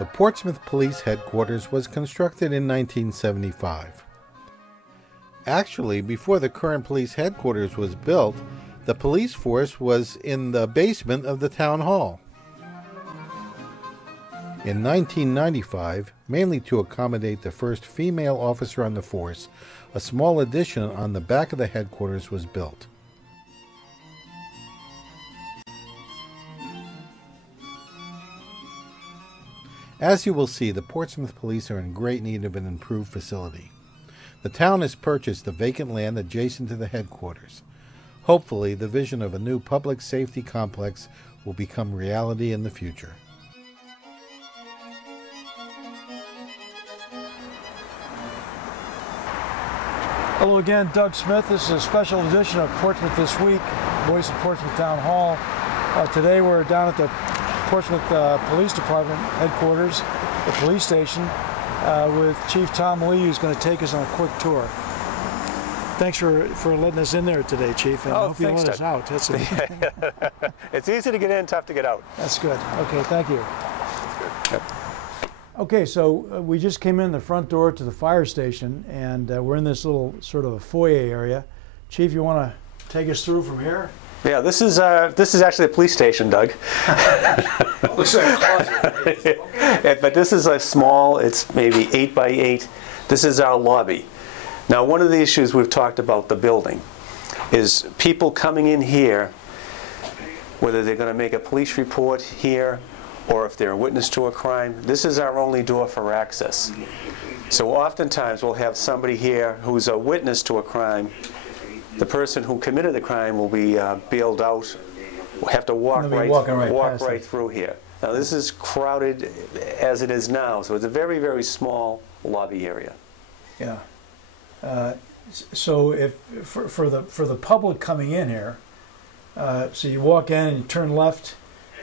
The Portsmouth Police Headquarters was constructed in 1975. Actually, before the current police headquarters was built, the police force was in the basement of the town hall. In 1995, mainly to accommodate the first female officer on the force, a small addition on the back of the headquarters was built. As you will see, the Portsmouth Police are in great need of an improved facility. The town has purchased the vacant land adjacent to the headquarters. Hopefully, the vision of a new public safety complex will become reality in the future. Hello again, Doug Smith. This is a special edition of Portsmouth This Week, Voice of Portsmouth Town Hall. Today we're down at the Portsmouth Police Department headquarters, the police station, with Chief Tom Lee, who's going to take us on a quick tour. Thanks for letting us in there today, Chief, and I hope you let us out. That's It's easy to get in, tough to get out. That's good. Okay, thank you. That's good. Yep. Okay, so we just came in the front door to the fire station, and we're in this little sort of a foyer area. Chief, you want to take us through from here? Yeah, this is actually a police station, Doug. Looks like a closet. Okay. But this is a small, it's maybe 8 by 8. This is our lobby. Now, one of the issues we've talked about the building is people coming in here, whether they're going to make a police report here or if they're a witness to a crime, this is our only door for access. So oftentimes we'll have somebody here who's a witness to a crime. The person who committed the crime will be bailed out. We'll have to walk right through here. Now this is crowded as it is now, so it's a very, very small lobby area. Yeah. So if for the public coming in here, so you walk in and you turn left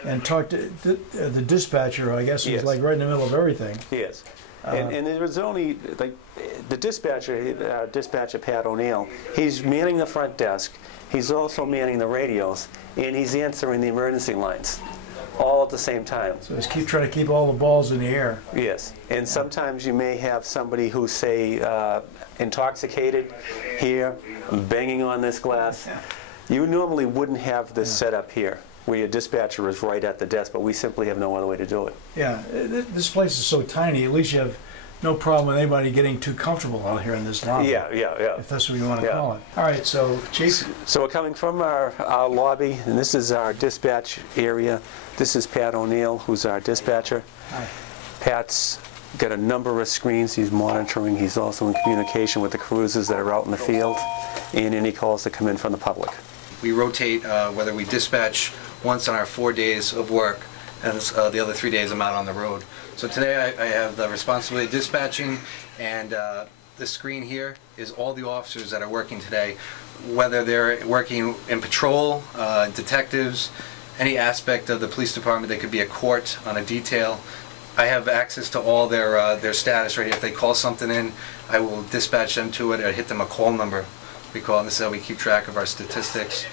and talk to the dispatcher, I guess, who's like right in the middle of everything. Yes. And there was only, like, the dispatcher, Pat O'Neill, he's manning the front desk, he's also manning the radios, and he's answering the emergency lines, all at the same time. So just trying to keep all the balls in the air. Yes, and sometimes you may have somebody who's, say, intoxicated here, banging on this glass. You normally wouldn't have this set up here, where your dispatcher is right at the desk, but we simply have no other way to do it. Yeah, this place is so tiny, at least you have no problem with anybody getting too comfortable out here in this lobby. Yeah. If that's what you want to call it. All right, so Chief. So we're coming from our lobby, and this is our dispatch area. This is Pat O'Neill, who's our dispatcher. Hi. Pat's got a number of screens he's monitoring. He's also in communication with the cruisers that are out in the field and any calls that come in from the public. We rotate whether we dispatch once on our 4 days of work, and the other 3 days I'm out on the road. So today I have the responsibility of dispatching, and this screen here is all the officers that are working today, whether they're working in patrol, detectives, any aspect of the police department. They could be a court on a detail. I have access to all their status right here. If they call something in, I will dispatch them to it or hit them a call number. We call, and this is how we keep track of our statistics.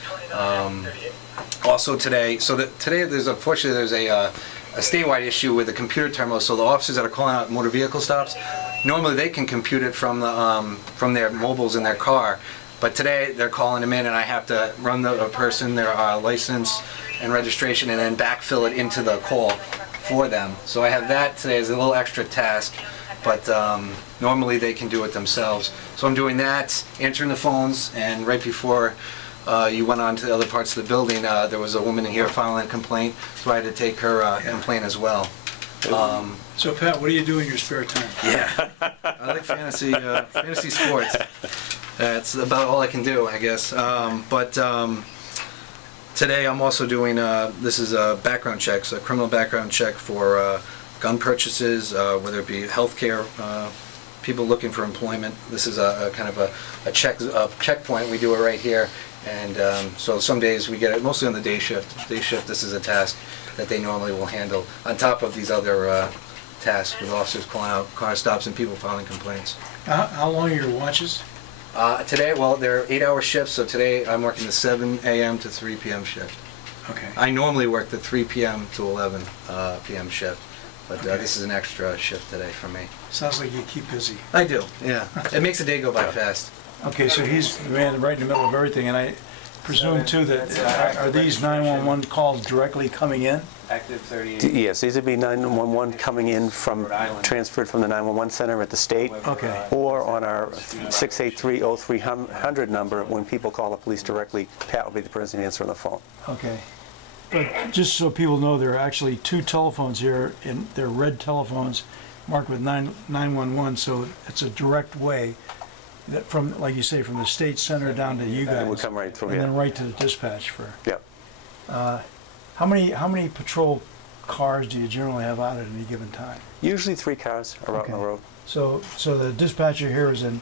Also today, today unfortunately there's a statewide issue with the computer terminal. So the officers that are calling out motor vehicle stops, normally they can compute it from their mobiles in their car, but today they're calling them in, and I have to run the person their license and registration, and then backfill it into the call for them. So I have that today as a little extra task, but normally they can do it themselves. So I'm doing that, answering the phones, and right before you went on to the other parts of the building, there was a woman in here filing a complaint, so I had to take her complaint as well. So Pat, what do you do in your spare time? Yeah, I like fantasy sports. That's about all I can do, I guess. Today I'm also doing, this is a background check, so a criminal background check for gun purchases, whether it be healthcare, people looking for employment. This is a kind of a checkpoint. We do it right here, and so some days we get it mostly on the day shift. Day shift, this is a task that they normally will handle on top of these other tasks with officers calling out car stops and people filing complaints. How long are your watches? Today, well, they're 8-hour shifts, so today I'm working the 7 a.m. to 3 p.m. shift. Okay. I normally work the 3 p.m. to 11 p.m. shift, But this is an extra shift today for me. Sounds like you keep busy. I do, yeah. It makes the day go by fast. Okay, so he's the man right in the middle of everything, and I presume too that are these 911 calls directly coming in? Active 38. Yes, these would be 911 coming in from, transferred from the 911 center at the state. Okay. Or on our 683-0300 number, when people call the police directly, Pat will be the person answering the phone. Okay. But just so people know, there are actually 2 telephones here, and they're red telephones marked with 911, so it's a direct way that from, like you say, from the state center down to you guys. It would come right through and here. then right to the dispatch for. Yeah. How many patrol cars do you generally have out at any given time? Usually 3 cars are out on the road. So the dispatcher here is in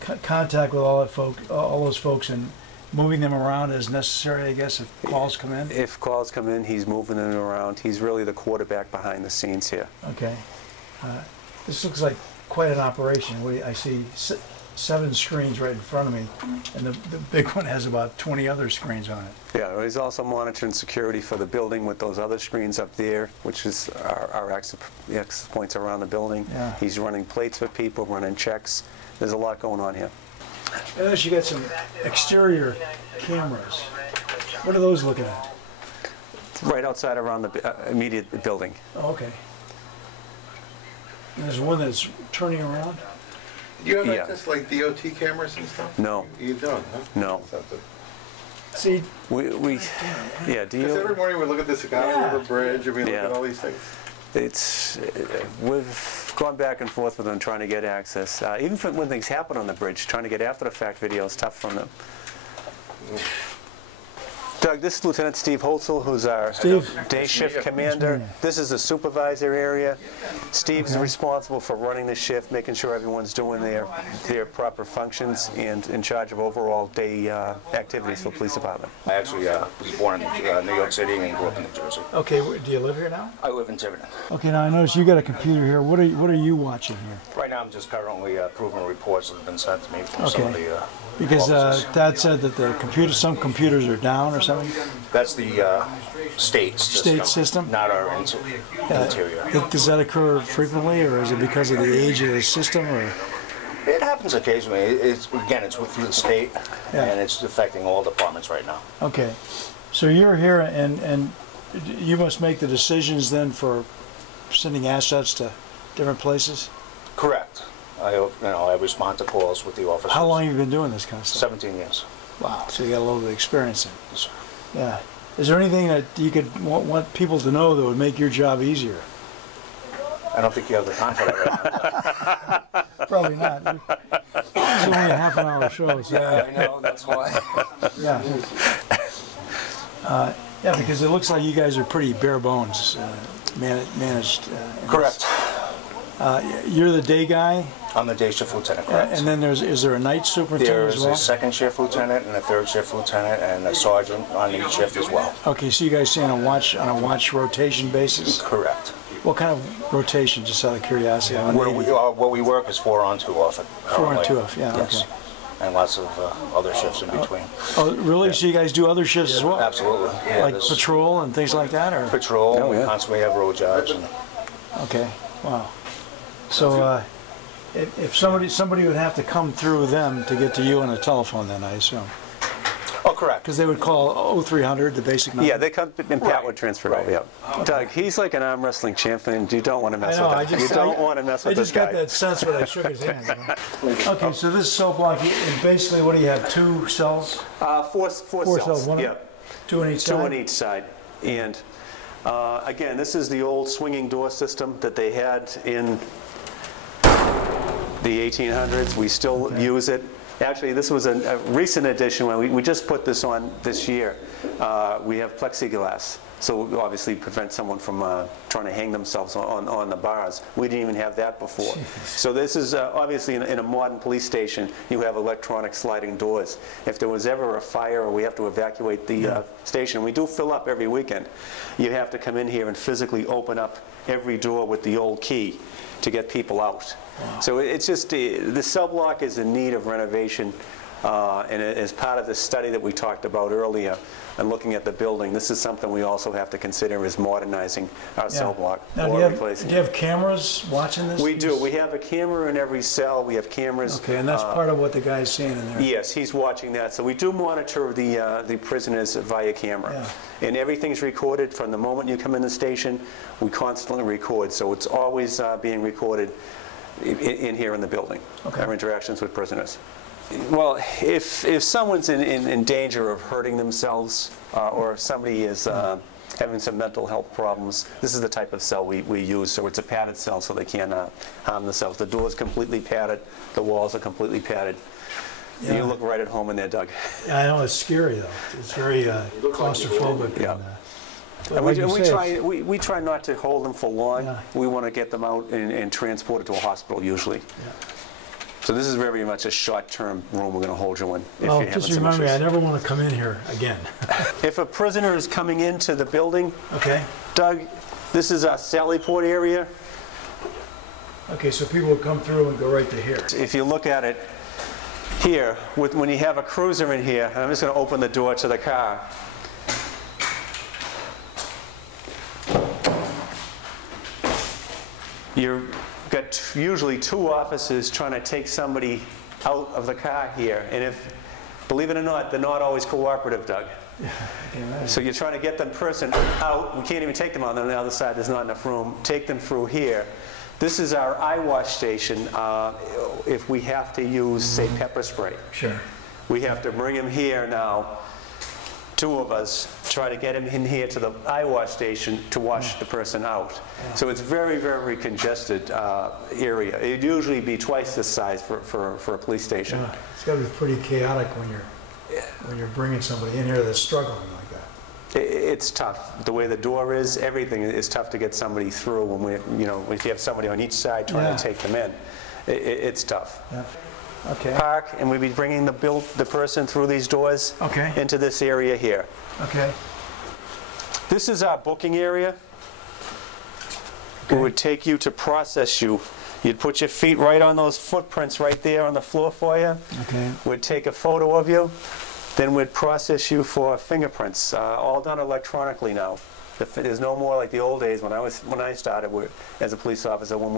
contact with all those folks and moving them around as necessary, I guess, if calls come in? If calls come in, he's moving them around. He's really the quarterback behind the scenes here. Okay. This looks like quite an operation. I see 7 screens right in front of me, and the big one has about 20 other screens on it. Yeah, he's also monitoring security for the building with those other screens up there, which is our access points around the building. Yeah. He's running plates for people, running checks. There's a lot going on here. Notice you got some exterior cameras. What are those looking at? Right outside around the immediate building. Oh, okay. And there's one that's turning around? Do you have access like DOT cameras and stuff? No. You don't, huh? No. See, Yeah, do Because every you? morning we look at the Saginaw River Bridge and we look Yeah. at all these things. We've gone back and forth with them trying to get access. Even when things happen on the bridge, trying to get after the fact video is tough from them. Doug, this is Lieutenant Steve Holtzel, who's our day shift commander. This is the supervisor area. Steve's responsible for running the shift, making sure everyone's doing their proper functions, and in charge of overall day activities for the police department. I actually was born in New York City and grew up in New Jersey. okay, do you live here now? I live in Tiverton. Okay, now I notice you got a computer here. What are you watching here? Right now I'm just currently proving reports that have been sent to me from some of the Because offices. Dad said that some computers are down or something. That's the state system? not our interior. Does that occur frequently, or is it because of the age of the system, or? It happens occasionally. It's through the state, Yeah. and it's affecting all departments right now. Okay, so you're here, and you must make the decisions then for sending assets to different places. Correct. I respond to calls with the officers. How long have you been doing this kind of stuff? 17 years. Wow, so you got a little bit of experience in it. Yes, sir. Yeah. Is there anything that you could want people to know that would make your job easier? I don't think you have the time for that right now. Probably not. It's only a half-an-hour show, so I know, that's why. yeah. Yeah, because it looks like you guys are pretty bare bones managed. Correct. You're the day guy, I'm the day shift lieutenant, correct. and then is there a night superintendent as There's well? a second shift lieutenant and a third shift lieutenant and a sergeant on each shift as well. Okay, so you guys stay on a watch rotation basis? Correct. What kind of rotation, just out of curiosity? What we work is 4 on 2 off. 4 on 2 off, yeah, Yes. okay. And lots of other shifts in between. Oh, really? So you guys do other shifts as well? Absolutely. Yeah, Like there's patrol and things like that, or? patrol, Oh, we yeah. constantly have road jobs. And Okay, wow. So if somebody would have to come through them to get to you on a telephone, then I assume, oh, correct. because they would call 0300, the basic number. Yeah, they come, and Pat would transfer it over, yeah. Doug, he's like an arm wrestling champion. You don't want to mess with him. You don't want to mess with this I guy. just got that sense when I shook his hand. You know? Okay, so this cell block, and basically, what do you have? 2 cells? Four cells, cells, one- yeah. 2 on each side? 2 on each side. And again, this is the old swinging door system that they had in the 1800s. We still use it. Actually, this was a recent addition. When we just put this on this year. We have plexiglass, so we obviously prevent someone from trying to hang themselves on the bars. We didn't even have that before. Jeez. So this is obviously in a modern police station, you have electronic sliding doors. If there was ever a fire or we have to evacuate the station, we do fill up every weekend, you have to come in here and physically open up every door with the old key to get people out. Wow. So it's just, the cell block is in need of renovation, and as part of the study that we talked about earlier and looking at the building, this is something we also have to consider is modernizing our cell block. Now, do you have cameras watching this? We do. We have a camera in every cell. We have cameras. Okay, and that's part of what the guy's seeing in there. Yes, he's watching that. So we do monitor the prisoners via camera. Yeah. And everything's recorded from the moment you come in the station. We constantly record, so it's always being recorded in here in the building. Okay. Our interactions with prisoners. Well, if someone's in danger of hurting themselves, or if somebody is having some mental health problems, this is the type of cell we use. So it's a padded cell, so they can't harm themselves. The door's completely padded. The walls are completely padded. Yeah. You look right at home in there, Doug. Yeah, I know, it's scary, though. It's very claustrophobic. Yeah. And we try not to hold them for long. Yeah. We want to get them out and transport it to a hospital, usually. Yeah. So this is very much a short-term room we're going to hold you in. Well, just remember, I never want to come in here again. If a prisoner is coming into the building, okay, Doug, this is our Sally Port area. Okay, so people will come through and go right to here. If you look at it here, when you have a cruiser in here, and I'm just going to open the door to the car. You've got usually two officers trying to take somebody out of the car here, and if, believe it or not, they're not always cooperative, Doug. Yeah, so you're trying to get the person out. We can't even take them out on the other side. There's not enough room. Take them through here. This is our eye wash station. If we have to use, say, pepper spray, sure, we have to bring him here now. Two of us try to get him in here to the eye wash station to wash the person out. Yeah. So it's very, very congested area. It'd usually be twice this size for a police station. Yeah. It's got to be pretty chaotic when you're bringing somebody in here that's struggling like that. It's tough. The way the door is, everything is tough to get somebody through. When if you have somebody on each side trying to take them in, it's tough. Yeah. Okay. Park, and we'd be bringing the person through these doors into this area here. Okay. This is our booking area. Okay. It would take you to process you. You'd put your feet right on those footprints right there on the floor for you. Okay. We'd take a photo of you, then we'd process you for fingerprints, all done electronically now. There's no more like the old days when I started as a police officer when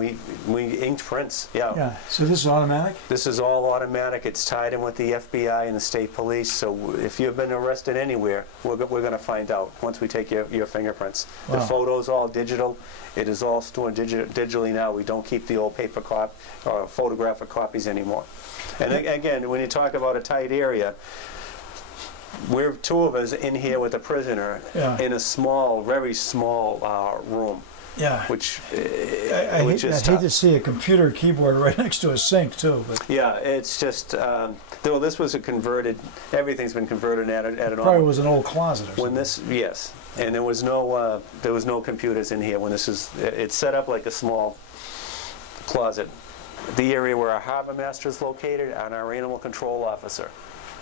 we inked prints. Yeah. Yeah. So this is automatic? This is all automatic. It's tied in with the FBI and the state police. So if you've been arrested anywhere, we're going to find out once we take your fingerprints. Wow. The photo's all digital. It is all stored digitally now. We don't keep the old paper or photographic copies anymore. And again, when you talk about a tight area, we're two of us in here with a prisoner in a small, very small room. Yeah. Which I hate to see a computer keyboard right next to a sink too. But yeah, it's just though this was everything's been converted at an. Probably was an old closet. Or when something. Yes, and there was no computers in here when this is. It's set up like a small closet. The area where our harbor master is located and our animal control officer.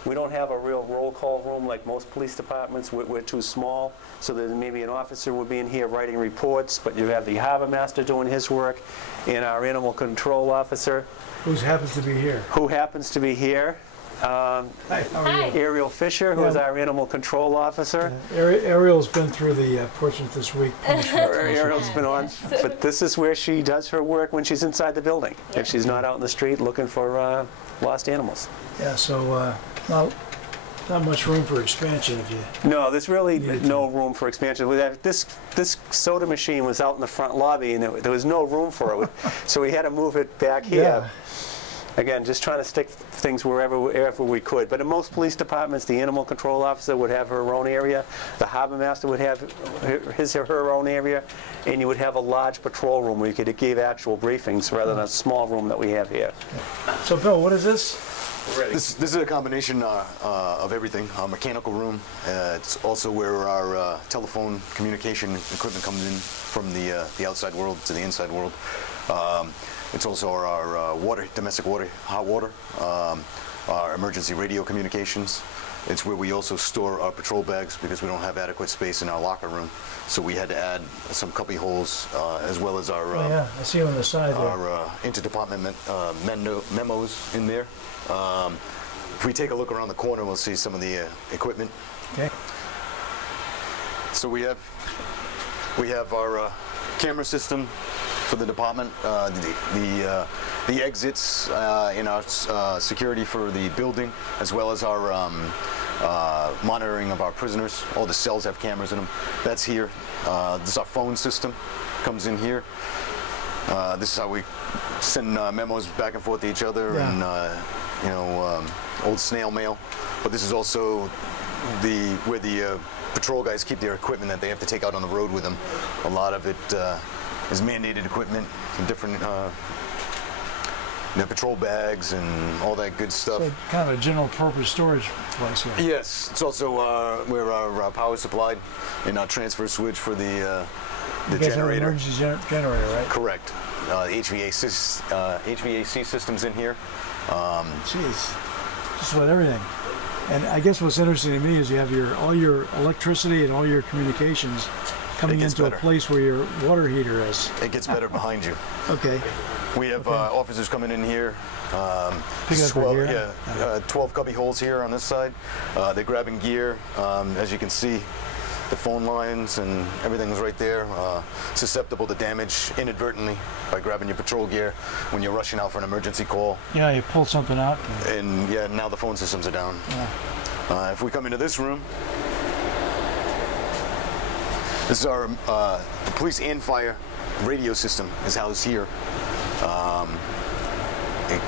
We don't have a real roll call room like most police departments. We're too small, so that maybe an officer would be in here writing reports, but you have the harbor master doing his work, and our animal control officer. Who happens to be here? Who happens to be here. Hi, how are you? Ariel Fisher, who is our animal control officer. Ariel's been through the Portsmouth This Week. Ariel's been on, but this is where she does her work when she's inside the building, if she's not out in the street looking for lost animals. Yeah, so not much room for expansion if you... No, there's really no room for expansion. This soda machine was out in the front lobby, and there was no room for it, so we had to move it back here. Yeah. Again, just trying to stick things wherever we could. But in most police departments, the animal control officer would have her own area, the harbor master would have his or her own area, and you would have a large patrol room where you could give actual briefings rather than a small room that we have here. So, Bill, what is this? This is a combination of everything. Our mechanical room. It's also where our telephone communication equipment comes in from the outside world to the inside world. It's also our water, domestic water, hot water. our emergency radio communications. It's where we also store our patrol bags because we don't have adequate space in our locker room. So we had to add some cubby holes as well as our yeah, I see them on the side there. our interdepartment memos in there. If we take a look around the corner, we'll see some of the equipment. Okay. So we have our camera system for the department, the exits in our security for the building, as well as our monitoring of our prisoners. All the cells have cameras in them. That's here. This is our phone system. Comes in here. This is how we send memos back and forth to each other, Yeah. and you know, old snail mail. But this is also where the patrol guys keep their equipment that they have to take out on the road with them. A lot of it is mandated equipment from different patrol bags and all that good stuff. So kind of a general purpose storage place here. Yes, it's also where our power is supplied and our transfer switch for the You guys have an generator. emergency generator, right? Correct. HVAC systems in here. Jeez, just about everything. And I guess what's interesting to me is you have all your electricity and all your communications coming gets into better. a place where your water heater is. It gets better behind you. Okay. We have officers coming in here. Pick up right here? 12 cubby holes here on this side. They're grabbing gear. As you can see, the phone lines and everything's right there. Susceptible to damage inadvertently by grabbing your patrol gear when you're rushing out for an emergency call. Yeah, you pulled something out. And yeah, now the phone systems are down. Yeah. If we come into this room, this is our the police and fire radio system is housed here.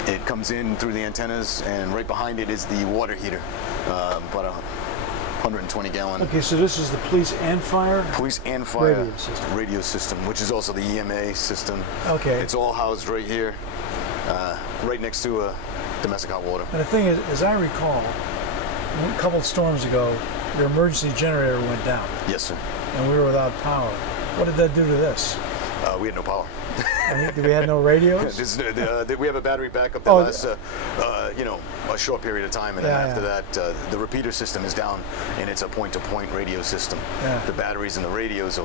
It comes in through the antennas, and right behind it is the water heater, about a 120-gallon. Okay, so this is the police and fire? Police and fire Radio system. which is also the EMA system. Okay. It's all housed right here, right next to domestic hot water. And the thing is, as I recall, a couple of storms ago, your emergency generator went down, Yes, sir. and we were without power. What did that do to this? We had no power. We had no radios? We have a battery backup that lasts, a short period of time, and then after that, the repeater system is down, and it's a point-to-point radio system. Yeah. The batteries and the radios,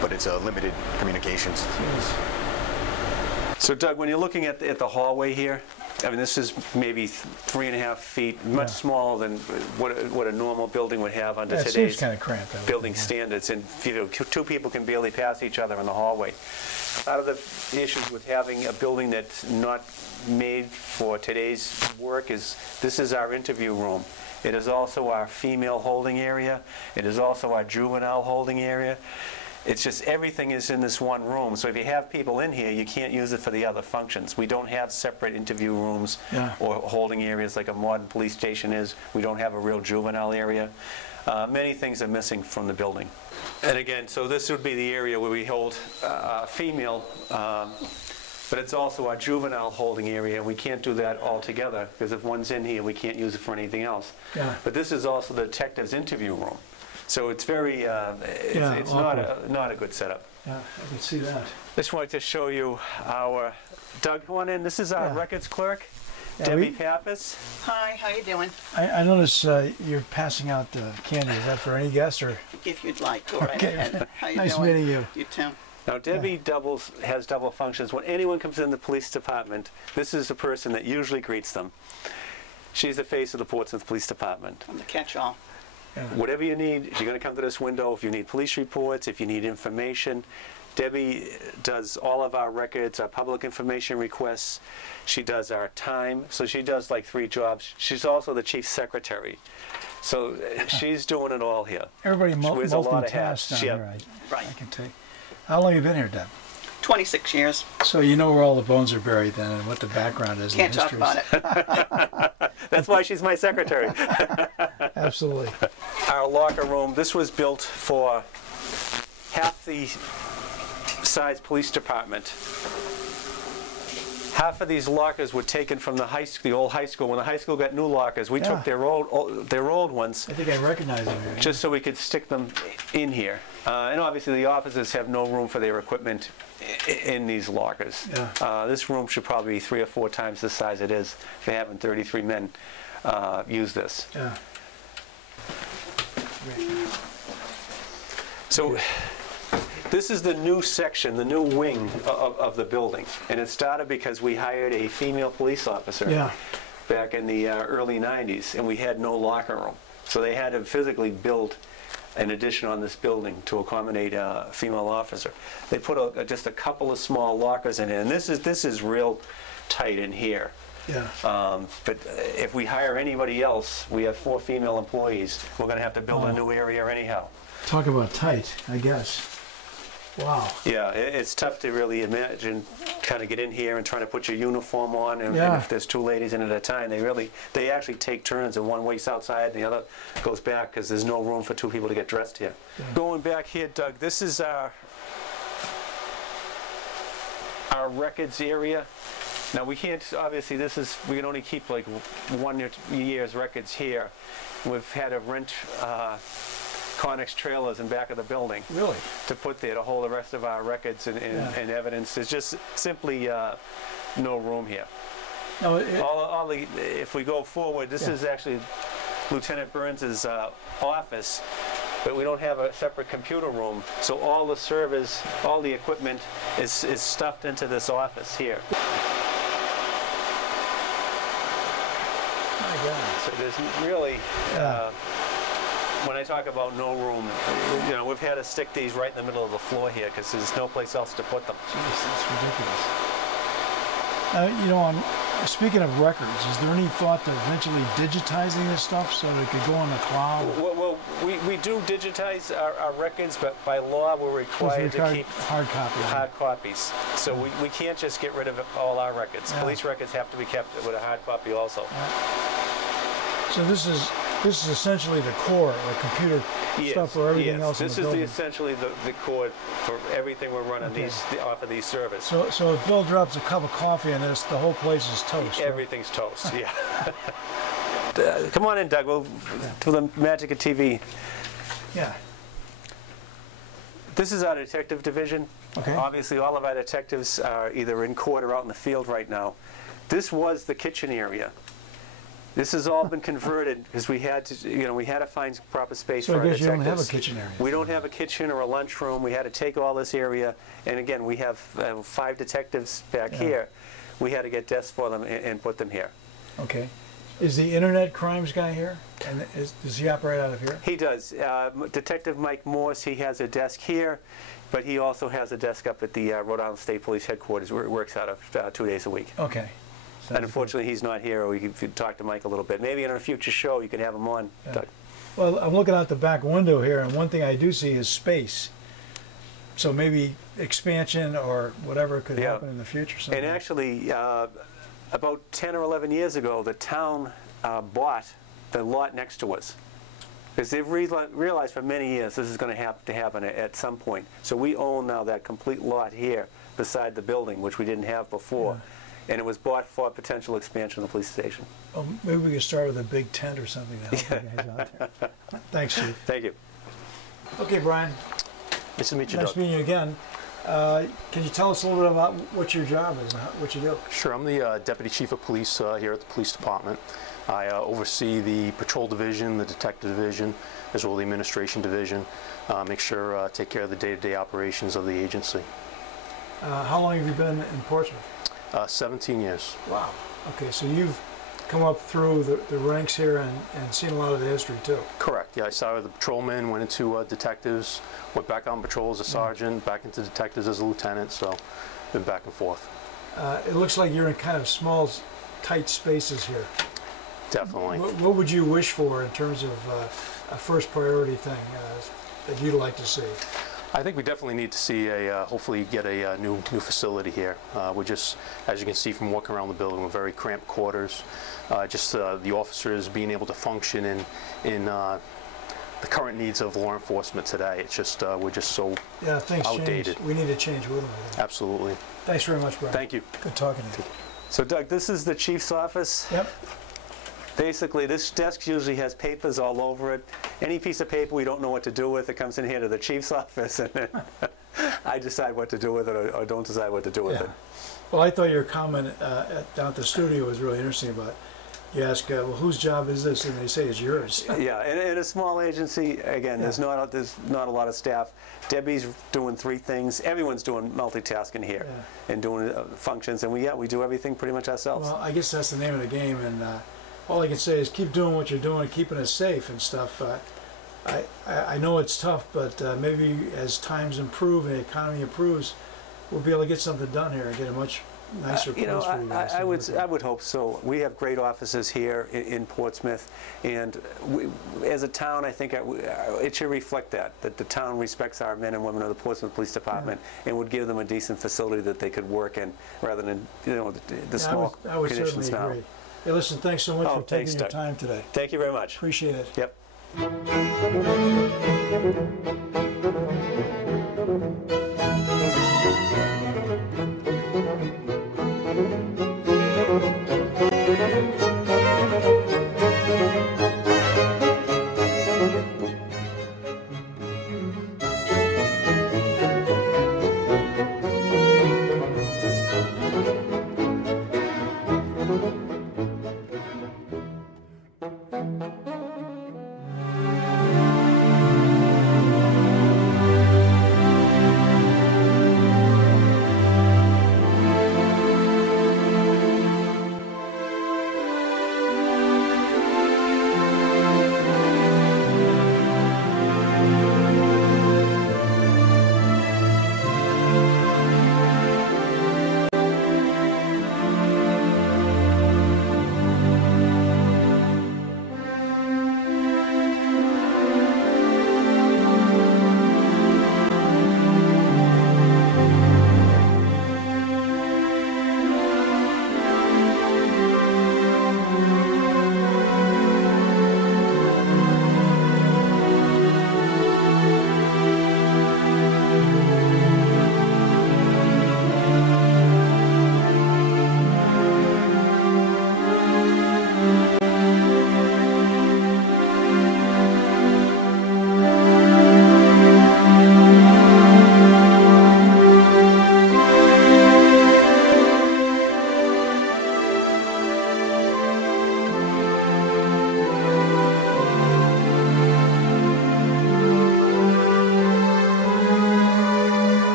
but it's a limited communications. Jeez. So Doug, when you're looking at the hallway here, I mean, this is maybe 3.5 feet, much smaller than what a normal building would have under It seems today's kind of cramped. building standards, and two people can barely pass each other in the hallway. Out of the issues with having a building that's not made for today's work is this is our interview room. It is also our female holding area. It is also our juvenile holding area. It's just everything is in this one room. So if you have people in here, you can't use it for the other functions. We don't have separate interview rooms or holding areas like a modern police station is. We don't have a real juvenile area. Many things are missing from the building. And again, so this would be the area where we hold female, but it's also our juvenile holding area, and we can't do that all together because if one's in here, we can't use it for anything else. Yeah. But this is also the detective's interview room. So it's very, it's not a good setup. Yeah, I can see that. Just wanted to show you our, Doug, come on in. This is our records clerk, Debbie Pappas. Hi, how you doing? I notice you're passing out candy. Is that for any guests or? If you'd like, go right ahead. How you Nice doing? meeting you. You too. Now Debbie has double functions. When anyone comes in the police department, this is the person that usually greets them. She's the face of the Portsmouth Police Department. I'm the catch-all. Whatever you need, you're going to come to this window. If you need police reports, if you need information, Debbie does all of our records, our public information requests. She does our time. So she does like 3 jobs. She's also the chief secretary. So she's doing it all here. Everybody She wears a lot of hats. multitasks down here. Right. I can take. How long have you been here, Deb? 26 years. So you know where all the bones are buried then, and what the background is. Can't and talk about it. That's why she's my secretary. Absolutely. Our locker room, this was built for half the size police department. half of these lockers were taken from the old high school. When the high school got new lockers, we took their old ones. I think I recognize them here. Just so we could stick them in here. And obviously the officers have no room for their equipment in these lockers. Yeah. This room should probably be 3 or 4 times the size it is if they're having 33 men use this. Yeah. So this is the new section, the new wing of the building. And it started because we hired a female police officer back in the early 90s, and we had no locker room. So they had to physically build an addition on this building to accommodate a female officer. They put just a couple of small lockers in it, and this is real tight in here. Yeah. But if we hire anybody else, we have 4 female employees, we're going to have to build a new area anyhow. Talk about tight, I guess. Wow. Yeah, it's tough to really imagine, kind of get in here and trying to put your uniform on, and if there's 2 ladies in at a time, they actually take turns, and one waits outside and the other goes back because there's no room for 2 people to get dressed here. Yeah. Going back here, Doug, this is our records area. Now we can't, obviously we can only keep like 1 year's records here. We've had to rent Connex trailers in back of the building. Really? To put there to hold the rest of our records and evidence. There's just simply no room here. No, if we go forward, this is actually Lieutenant Burns' office, but we don't have a separate computer room, so all the servers, all the equipment is stuffed into this office here. my God. So there's really, when I talk about no room, we've had to stick these right in the middle of the floor here because there's no place else to put them. Jeez, that's ridiculous. Speaking of records, is there any thought to eventually digitizing this stuff so that it could go on the cloud? Well, we do digitize our records, but by law we're required to keep hard copies. So we can't just get rid of all our records. Yeah. Police records have to be kept with a hard copy also. So this is essentially the core, the computer stuff for everything else in the building. This is essentially the core for everything we're running off of these servers. So if Bill drops a cup of coffee in this, the whole place is toast. Everything's toast. Yeah. Come on in, Doug. We'll to the magic of TV. Yeah. This is our detective division. Okay. Obviously, all of our detectives are either in court or out in the field right now. This was the kitchen area. This has all been converted because we had to find proper space for our detectives. So I guess you don't have a kitchen area. We don't have a kitchen or a lunchroom. We had to take all this area, and again, we have 5 detectives back here. We had to get desks for them and put them here. Okay. Is the internet crimes guy here? And does he operate out of here? He does. Detective Mike Morse, he has a desk here, but he also has a desk up at the Rhode Island State Police Headquarters where he works out of 2 days a week. Okay. And unfortunately, he's not here. We could talk to Mike a little bit. Maybe in a future show, you can have him on. Yeah. Well, I'm looking out the back window here, and one thing I do see is space. So maybe expansion or whatever could happen in the future. And actually, about 10 or 11 years ago, the town bought the lot next to us. Because they've realized for many years this is going to have to happen at some point. So we own now that complete lot here beside the building, which we didn't have before. Yeah. And it was bought for potential expansion of the police station. Oh, maybe we could start with a big tent or something to help you guys out there. Thanks, Chief. Thank you. Okay, Brian. Nice to meet you, Nice Doug. meeting you again. Can you tell us a little bit about what your job is and what you do? Sure. I'm the Deputy Chief of Police here at the Police Department. I oversee the Patrol Division, the Detective Division, as well as the Administration Division. Make sure take care of the day-to-day operations of the agency. How long have you been in Portsmouth? 17 years. Wow. Okay, so you've come up through the ranks here and seen a lot of the history too. Correct. Yeah, I started as a patrolman, went into detectives, went back on patrol as a sergeant, back into detectives as a lieutenant, so been back and forth. It looks like you're in kind of small, tight spaces here. Definitely. What would you wish for in terms of a first priority thing that you'd like to see? I think we definitely need to see hopefully get a new facility here. We're just, as you can see from walking around the building, we're very cramped quarters. The officers being able to function in the current needs of law enforcement today. It's just, we're just so Yeah, things outdated. change. We need to change with them. I think. Absolutely. Thanks very much, Brian. Thank you. Good talking to you. So Doug, this is the chief's office. Yep. Basically, this desk usually has papers all over it. Any piece of paper we don't know what to do with, it comes in here to the chief's office, and then I decide what to do with it or don't decide what to do with it. Well, I thought your comment down at the studio was really interesting about, you ask, well, whose job is this? And they say it's yours. Yeah, in a small agency, again, there's not a lot of staff. Debbie's doing 3 things. Everyone's doing multitasking here and doing functions, and we do everything pretty much ourselves. Well, I guess that's the name of the game, and all I can say is keep doing what you're doing, keeping us safe and stuff. I know it's tough, but maybe as times improve and the economy improves, we'll be able to get something done here and get a much nicer place for you guys. I would hope so. We have great offices here in Portsmouth, and as a town, I think it should reflect that the town respects our men and women of the Portsmouth Police Department and would give them a decent facility that they could work in, rather than the small I would conditions certainly now. agree. Hey, listen, thanks so much for taking your Doug. time today. Thank you very much. Appreciate it. Yep.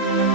Bye.